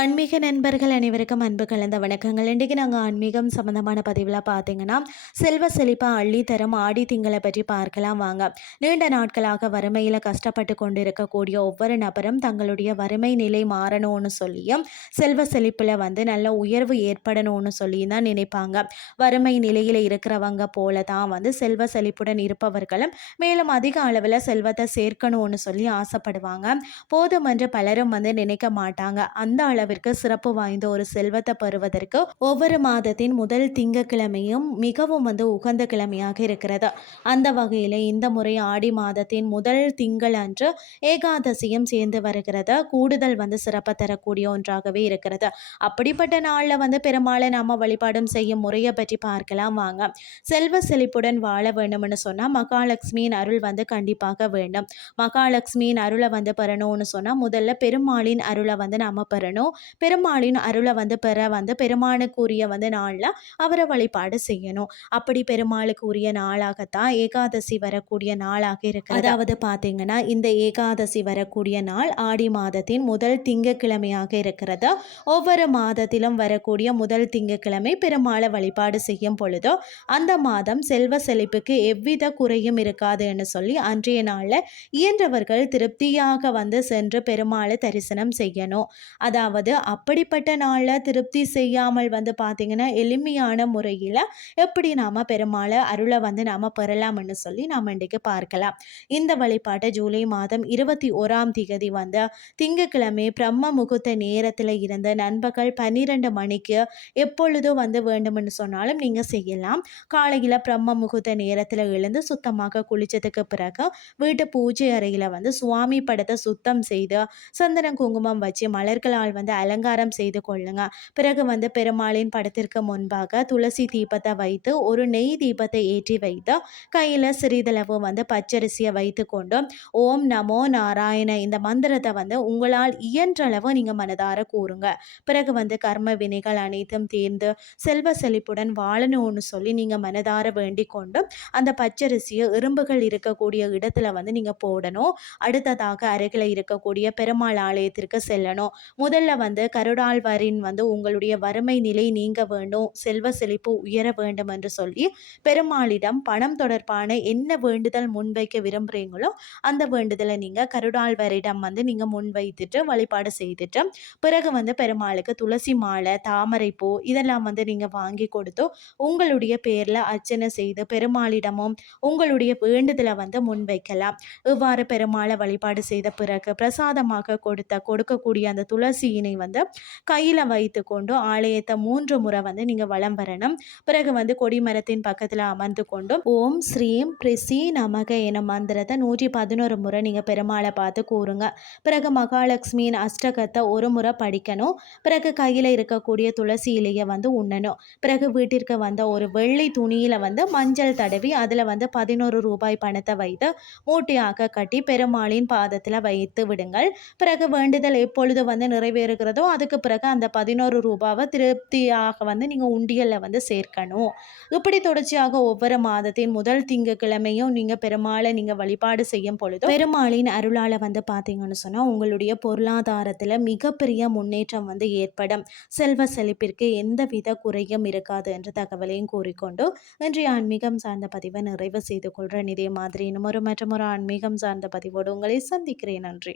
ஆன்மீக நண்பர்கள் அனைவருக்கும் அன்பு கலந்த வணக்கங்கள். இன்றைக்கி நாங்கள் ஆன்மீகம் சம்மந்தமான பதிவில் பார்த்தீங்கன்னா செல்வ செழிப்பாக அள்ளி தரும் ஆடி திங்களை பற்றி பார்க்கலாம் வாங்க. நீண்ட நாட்களாக வறுமையில் கஷ்டப்பட்டு கொண்டு இருக்கக்கூடிய ஒவ்வொரு நபரும் தங்களுடைய வறுமை நிலை மாறணும்னு சொல்லியும் செல்வ செழிப்பில் வந்து நல்ல உயர்வு ஏற்படணும்னு சொல்லி தான் நினைப்பாங்க. வறுமை நிலையில் இருக்கிறவங்க போல தான் வந்து செல்வ செழிப்புடன் இருப்பவர்களும் மேலும் அதிக அளவில் செல்வத்தை சேர்க்கணும்னு சொல்லி ஆசைப்படுவாங்க. போதும் என்று பலரும் வந்து நினைக்க மாட்டாங்க. அந்த அளவு அளவிற்கு சிறப்பு வாய்ந்த ஒரு செல்வத்தை பெறுவதற்கு ஒவ்வொரு மாதத்தின் முதல் திங்கக்கிழமையும் மிகவும் வந்து உகந்த கிழமையாக இருக்கிறது. அந்த வகையில் இந்த முறை ஆடி மாதத்தின் முதல் திங்கள் அன்று ஏகாதசியும் சேர்ந்து வருகிறது. கூடுதல் வந்து சிறப்பு தரக்கூடிய ஒன்றாகவே இருக்கிறது. அப்படிப்பட்ட நாளில் வந்து பெருமாளை நாம வழிபாடும் செய்யும் முறையை பற்றி பார்க்கலாம் வாங்க. செல்வ செழிப்புடன் வாழ வேண்டும்னு சொன்னால் மகாலட்சுமியின் அருள் வந்து கண்டிப்பாக வேண்டும். மகாலட்சுமியின் அருளை வந்து பெறணும்னு சொன்னால் முதல்ல பெருமாளின் அருளை வந்து நாம பெறணும். பெருமாளின் அருளை வந்து பெற வந்து பெருமானுக்குரிய வந்து நாளில் அவரை வழிபாடு செய்யணும். அப்படி பெருமாளுக்கு உரிய நாளாகத்தான் ஏகாதசி வரக்கூடிய நாளாக இருக்கு அதாவது பார்த்தீங்கன்னா இந்த ஏகாதசி வரக்கூடிய நாள் ஆடி மாதத்தின் முதல் திங்கக்கிழமையாக இருக்கிறது. ஒவ்வொரு மாதத்திலும் வரக்கூடிய முதல் திங்கக்கிழமை பெருமாளை வழிபாடு செய்யும் பொழுதோ அந்த மாதம் செல்வ செழிப்புக்கு எவ்வித குறையும் இருக்காதுன்னு சொல்லி அன்றைய நாளில் இயன்றவர்கள் திருப்தியாக வந்து சென்று பெருமாளை தரிசனம் செய்யணும். அதாவது அப்படிப்பட்ட நாளில் திருப்தி செய்யாமல் வந்து பார்த்திங்கன்னா எளிமையான முறையில் எப்படி நாம் பெருமாளை அருளை வந்து நாம் பெறலாம்னு சொல்லி நாம் இன்றைக்கு பார்க்கலாம். இந்த வழிபாட்டை ஜூலை மாதம் இருபத்தி ஓராம் திகதி வந்து திங்கக்கிழமை பிரம்ம முகூர்த்த நேரத்தில் இருந்து நண்பர்கள் பன்னிரெண்டு மணிக்கு எப்பொழுதும் வந்து வேண்டும்னு சொன்னாலும் நீங்கள் செய்யலாம். காலையில் பிரம்ம முகூர்த்த நேரத்தில் எழுந்து சுத்தமாக குளித்ததுக்கு பிறகு வீட்டு பூஜை அறையில் வந்து சுவாமி படத்தை சுத்தம் செய்து சந்தனம் குங்குமம் வச்சு மலர்களால் வந்து அலங்காரம் செய்து கொள்ளுங்க. பிறகு வந்து பெருமாளின் படத்திற்கு முன்பாக துளசி தீபத்தை வைத்து ஒரு நெய் தீபத்தை ஏற்றி வைத்து கையில் சிறிதளவு வந்து பச்சரிசியை வைத்து கொண்டு ஓம் நமோ நாராயண இந்த மந்திரத்தை வந்து உங்களால் இயன்றளவு நீங்கள் மனதார கூறுங்க. பிறகு வந்து கர்ம வினைகள் அனைத்தும் தீர்ந்து செல்வ செழிப்புடன் வாழணும்னு சொல்லி நீங்கள் மனதார வேண்டிக் கொண்டு அந்த பச்சரிசியை எறும்புகள் இருக்கக்கூடிய இடத்துல வந்து நீங்கள் போடணும். அடுத்ததாக அருகில் இருக்கக்கூடிய பெருமாள் ஆலயத்திற்கு செல்லணும். முதல்ல வந்து வந்து கருடாழ்வாரின் வந்து உங்களுடைய வறுமை நிலை நீங்க வேண்டும் செல்வ செழிப்பு உயர வேண்டும் என்று சொல்லி பெருமாளிடம் பணம் தொடர்பான என்ன வேண்டுதல் முன்வைக்க விரும்புகிறீங்களோ அந்த வேண்டுதலை நீங்கள் கருடாழ்வாரிடம் வந்து நீங்கள் முன்வைத்துட்டு வழிபாடு செய்துட்டு பிறகு வந்து பெருமாளுக்கு துளசி மாலை தாமரைப்பூ இதெல்லாம் வந்து நீங்கள் வாங்கி கொடுத்து உங்களுடைய பேரில் அர்ச்சனை செய்து பெருமாளிடமும் உங்களுடைய வேண்டுதலை வந்து முன்வைக்கலாம். இவ்வாறு பெருமாளை வழிபாடு செய்த பிறகு பிரசாதமாக கொடுத்த கொடுக்கக்கூடிய அந்த துளசியினை வந்து கையில் வைத்து கொண்டு ஆலயத்தை மூன்று முறை வந்து நீங்கள் வளம் வரணும். பிறகு வந்து கொடிமரத்தின் பக்கத்தில் அமர்ந்து கொண்டு ஓம் ஸ்ரீம் பிரிசி நமக என மந்திரத்தை நூற்றி பதினோரு முறை நீங்கள் பெருமாளை பார்த்து கூறுங்க. பிறகு மகாலட்சுமியின் அஷ்டகத்தை ஒரு முறை படிக்கணும். பிறகு கையில் இருக்கக்கூடிய துளசி இலையை வந்து உண்ணணும். பிறகு வீட்டிற்கு வந்த ஒரு வெள்ளை துணியில் வந்து மஞ்சள் தடவி அதில் வந்து பதினோரு ரூபாய் பணத்தை வைத்து மூட்டையாக கட்டி பெருமாளின் பாதத்தில் வைத்து விடுங்கள். பிறகு வேண்டுதல் எப்பொழுது வந்து நிறைவேறுகிறது? அதுக்கு பிறகு அந்த பதினோரு ரூபாவை திருப்தியாக வந்து நீங்கள் உண்டியலில் வந்து சேர்க்கணும். இப்படி தொடர்ச்சியாக ஒவ்வொரு மாதத்தின் முதல் திங்கக்கிழமையும் நீங்கள் பெருமாளை நீங்கள் வழிபாடு செய்யும் பொழுது பெருமாளின் அருளால் வந்து பார்த்தீங்கன்னு சொன்னால் உங்களுடைய பொருளாதாரத்தில் மிகப்பெரிய முன்னேற்றம் வந்து ஏற்படும். செல்வ செழிப்பிற்கு எந்தவித குறையும் இருக்காது என்ற தகவலையும் கூறிக்கொண்டு இன்றைய ஆன்மீகம் சார்ந்த பதிவை நிறைவு செய்து கொள்கிறேன் இதே மாதிரி இன்னும் ஒரு மற்றும் ஒரு ஆன்மீகம் சார்ந்த பதிவோடு உங்களை சந்திக்கிறேன். நன்றி.